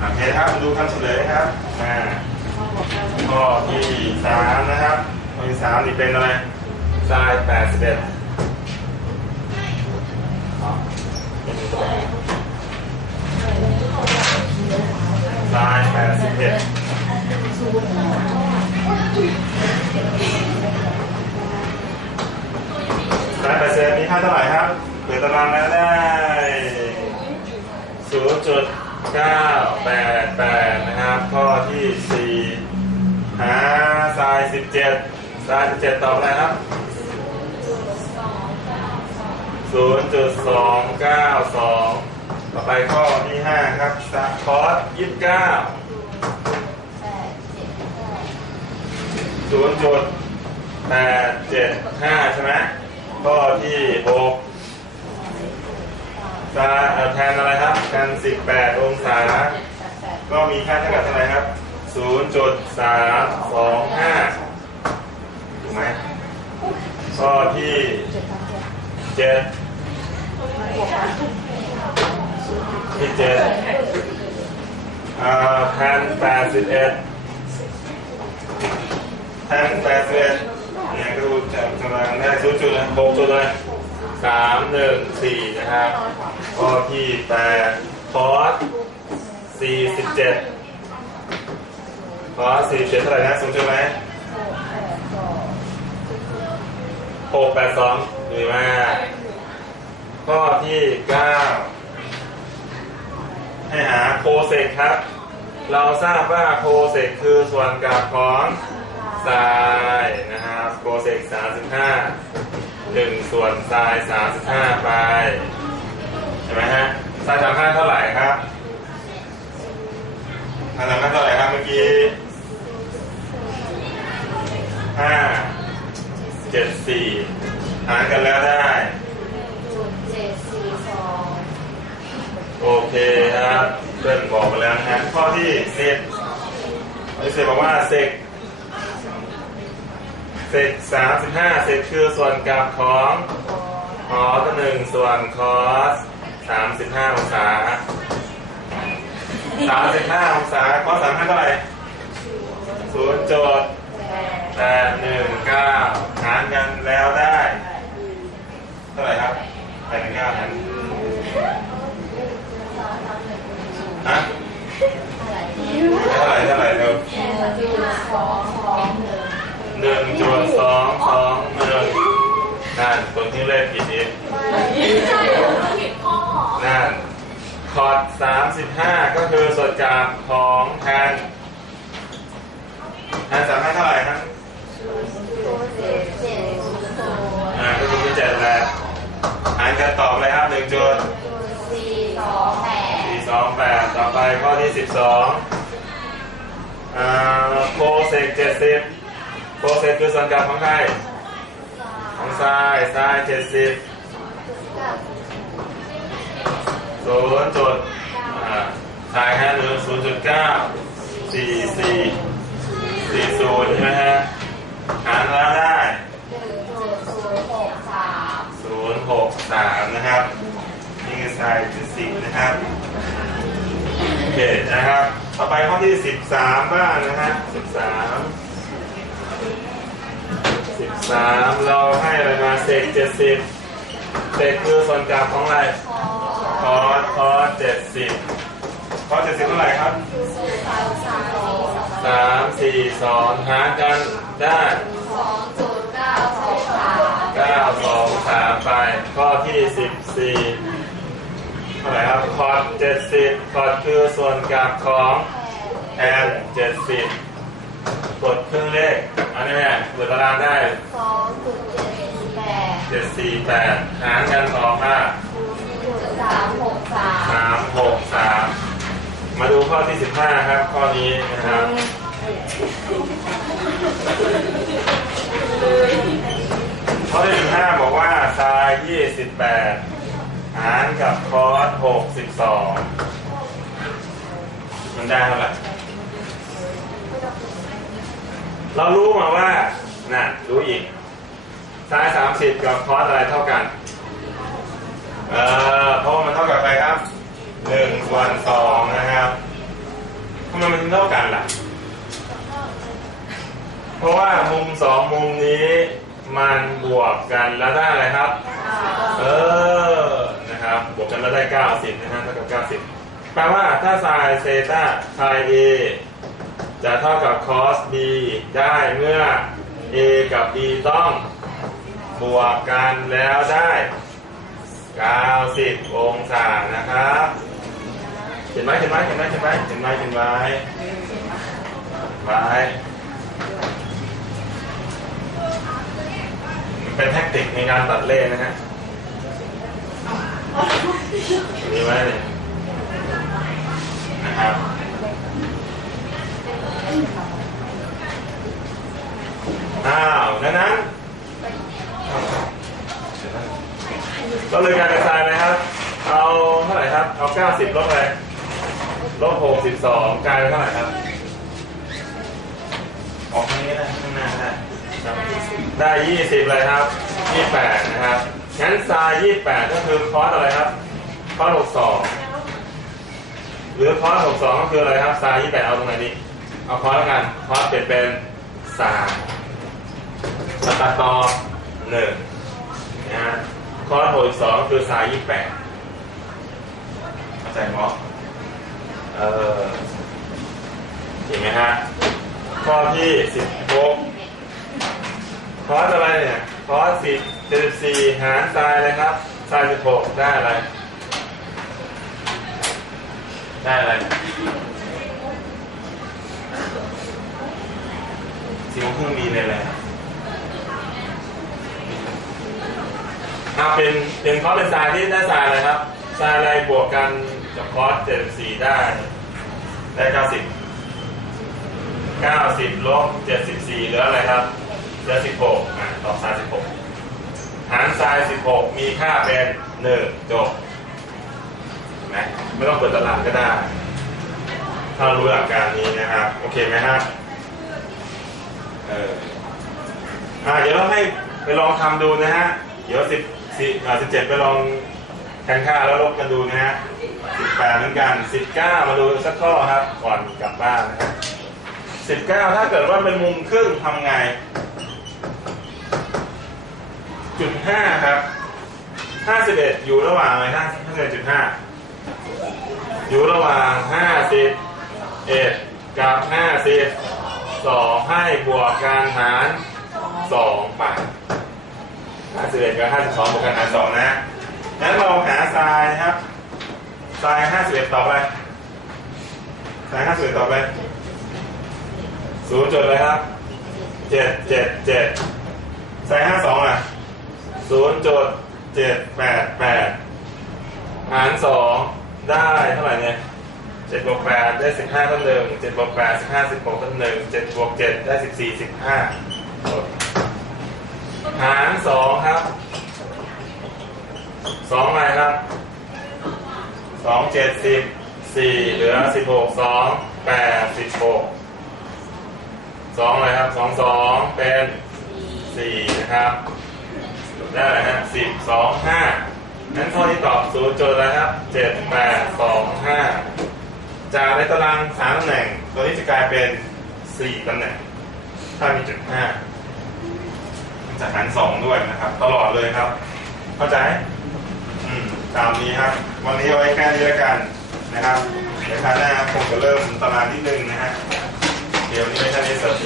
โอเคครับมาดูคำเฉลยครับอ่าข้อที่สามนะครับข้อที่สามนี่เป็นอะไรทรายแปดสิบเอ็ดทรายแปดสิบเอ็ดทรายแปดสิบเอ็ดมีค่าเท่าไหร่ครับเปิดตารางแล้วได้ศูนย์จุด เก้าแปดแปดนะครับ ข้อที่สี่หาทรายสิบเจ็ดทรายสิบเจ็ดตอบอะไรครับศูนย์จุดสองเก้าสองต่อไปข้อที่ห้าครับสคอสยี่สิบเก้าศูนย์จุดแปดเจ็ดห้าใช่ไหมข้อที่หก จะแทนอะไรครับแทน18 องศา ก็มีค่าเท่ากับเท่าไหร่ครับ 0.325 ถูกไหมข้อที่ 7 ที่7แทน81แทน81เนี่ยก็ดูจากตารางได้0.6จุดเลย สามหนึ่งสี่นะครับข้อที่แปดคอสสี่สิบเจ็ดคอสสี่สิบเจ็ดเท่าไหร่นะสูงใช่ไหมหกแปดสองดีมากข้อที่เก้าให้หาโคเซกครับ เราทราบว่าโคเซกคือส่วนกลับของทรายนะครับโคเซกสามสิบห้า หนึ่งส่วนทรายสามสิบห้าไปใช่ไหมฮะทรายสามห้าเท่าไหร่ครับทรายสามห้าเท่าไหร่ครับเมื่อกี้ห้าเจ็ดสี่หารกันแล้วได้จุดเจ็ดสี่สองโอเคครับเพื่อนบอกมาแล้วนะฮะข้อที่สิบข้อที่สิบบอกว่าเซก เซกสามสิบห้าเซกคือส่วนกลับของคอสหนึ่งส่วนคอสสามสิบห้าองศาสามสิบห้าองศาคอสสามห้าเท่าไหร่ศูนย์จุดแปดหนึ่งเก้าหารกันแล้วได้ เท่าไหร่ครับแปดหนึ่งเก้าหารฮะเท่าไหร่เท่าไหร่เร็ว จุดสองสองหนึ่ง หนึ่งจุดสองสองหนึ่ง นั่นคนที่เล่นผิดอีกใช่ผมผิดข้อนั่นคอร์ดสามสิบห้าก็คือส่วนกลางของแทนแทนสามห้าเท่าไหร่ครับจุดเจ็ดเจ็ดศูนย์ศูนย์อ่าก็คือที่เจ็ดแหละหารกันตอบเลยครับหนึ่งจุดจุดสี่สองแปดสี่สองแปดต่อไปข้อที่สิบสองอ่าโคเซกเจ็ดสิบโคเซกคือส่วนกลางของใครของ ทรายทรายเจ็ดสิบศูนย์จุดอ่าทายฮะหรือศูนย์จุดเก้าสี่สี่สี่ศูนย์ใช่ไหมฮะหารแล้วได้ศูนย์หกสามศูนย์หกสามนะครับนี่คือทรายจุดสิบนะครับโอเคนะครับ ต่อไปข้อที่สิบสามบ้างนะฮะสิบสาม สิบสามเราให้อะไรมาเศษเจ็ดสิบเศษคือส่วนกลางของอะไรคอสคอสเจ็ดสิบคอสเจ็ดสิบเท่าไหร่ครับสามสี่สองหากันได้สองจุดเก้าสองสามเก้าสองสามไปข้อที่สิบสี่เท่าไหร่ครับคอร์ดเจ็ดสิบคอร์ดคือส่วนกลางของแอนเจ็ดสิบ กดเครื่องเลขอันนี้แม่เปิดตารางได้สองจุดเจ็ดแปดเจ็ดสี่แปดหารกันออกมาจุดสามหกสามสามหกสามมาดูข้อที่สิบห้าครับ ข้อนี้นะครับข้อที่สิบห้าบอกว่าทรายยี่สิบแปดหารกับคอสหกสิบสองมันได้เท่าไหร่ เรารู้มาว่าน่ะรู้อีกซ้ายสามสิบกับคอสอะไรเท่ากันเอ่อเพราะมันเท่ากับอะไรครับหนึ่งส่วนสองนะครับทำไมมันถึงเท่ากันล่ะ เพราะว่ามุมสองมุมนี้มันบวกกันแล้วได้อะไรครับ เออ นะครับ บวกกันแล้วได้เก้าสิบนะฮะเท่ากับเก้าสิบแปลว่าถ้าไซเซต้าไซเอ จะเท่ากับ cos b ได้เมื่อ a กับ b ต้องบวกกันแล้วได้ 90 องศานะครับ เห็นไหมเห็นไหมเห็นไหมเห็นไหมเห็นไหมเห็นไหมไว้มันเป็นแทคนิคในการตัดเลขนะฮะมีไหมเนี่ยนะครับ อ้าวนั้นนั้นก็เลยการกระจายนะครับ เอาเท่าไหร่ครับ เอา90ลบอะไรลบ62กลายเป็นเท่าไหร่ครับ ออกทางนี้ได้ข้างหน้าได้ครับได้20เลยครับ28นะครับ งั้นซาย28ก็คือคอสอะไรครับ คอส62หรือคอส62ก็คืออะไรครับซาย28เอาตรงไหนดี เอาคอสแล้วกัน คอสเปลี่ยนเป็นซาย สตาร์ตอหนึ่งนะฮะคอส62คือซาย28เข้าใจมั้ยเออเห็นไหมฮะข้อที่สิบหกคอสอะไรเนี่ยคอสสิบเจ็ดสี่หารไซน์เลยครับไซน์สิบหกได้อะไร ได้อะไรสิบหกครึ่งมีเลยเลย เอาเป็นเป็นคอสเป็นไซน์ที่ได้ไซน์อะไรครับไซน์อะไรบวกกันกับคอสเจ็ดสี่ได้ ได้เก้าสิบ90ลบ74เหลืออะไรครับเหลือ16อะตอบซาย16หกหารซาย 16 มีค่าเป็น1จบเห็นไหมไม่ต้องเปิดตารางก็ได้ ถ้ารู้หลักการนี้นะครับ โอเคไหมฮะเอออ่าเดี๋ยวเราให้ไปลองทำดูนะฮะ เดี๋ยว10 10อ่า17ไปลองแทนค่าแล้วลบกันดูนะฮะ18เหมือนกัน19มาดูสักข้อครับก่อนกลับบ้านนะครับสิบเก้าถ้าเกิดว่าเป็นมุมครึ่งทำไง จุดห้าครับห้าสิบเอ็ดอยู่ระหว่างอะไรห้าห้าสิบเอ็ดจุดห้าอยู่ระหว่างห้าสิบเอ็ดกับห้าสิบสองให้บวกการหารสองไป ห้าสิบเอ็ดกับห้าสิบสองบวกกันหารสองนะงั้นเราหาไซน์ครับไซน์ห้าสิบเอ็ดตอบอะไรไซน์ห้าสิบเอ็ดตอบอะไรศูนย์จุดเลยครับเจ็ดเจ็ดเจ็ดใส่ห้าสองอะศูนย์จุดเจ็ดแปดแปดหารสองได้เท่าไหร่เนี่ยเจ็ดบวกแปดได้สิบห้าต้นหนึ่งเจ็ดบวกแปดสิบห้าสิบหกต้นหนึ่งเจ็ดบวกเจ็ดได้สิบสี่สิบห้า หารสองครับสองอะไรครับสองเจ็ดสิบสี่เหลือสิบหกสองแปดสิบหกสองอะไรครับสองสองเป็นสี่นะครับได้อะไรฮะสิบสองห้านั้นข้อที่ตอบศูนย์จุดอะไรครับเจ็ดแปดสองห้าจากในตารางสามตำแหน่งตัวนี้จะกลายเป็นสี่ตำแหน่งถ้ามีจุดห้า จากหารสองด้วยนะครับ ตลอดเลยครับ เข้าใจอืมตามนี้ครับ วันนี้ไว้แค่นี้แล้วกันนะครับเดี๋ยวคราวหน้าคงจะเริ่มตารางนิดนึงนะฮะเดี๋ยวนี้ไม่ใช่เสร์จ